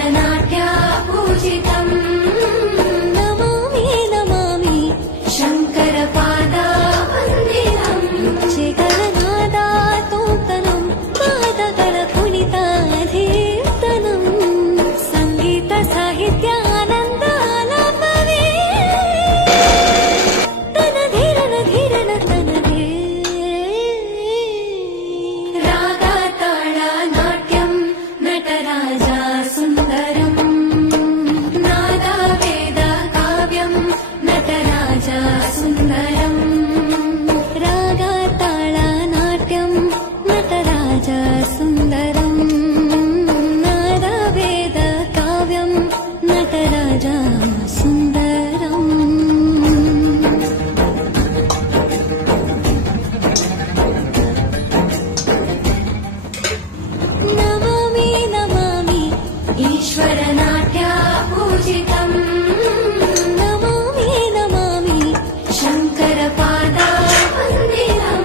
भरतनाट्या पूजितम् పాద పందిరం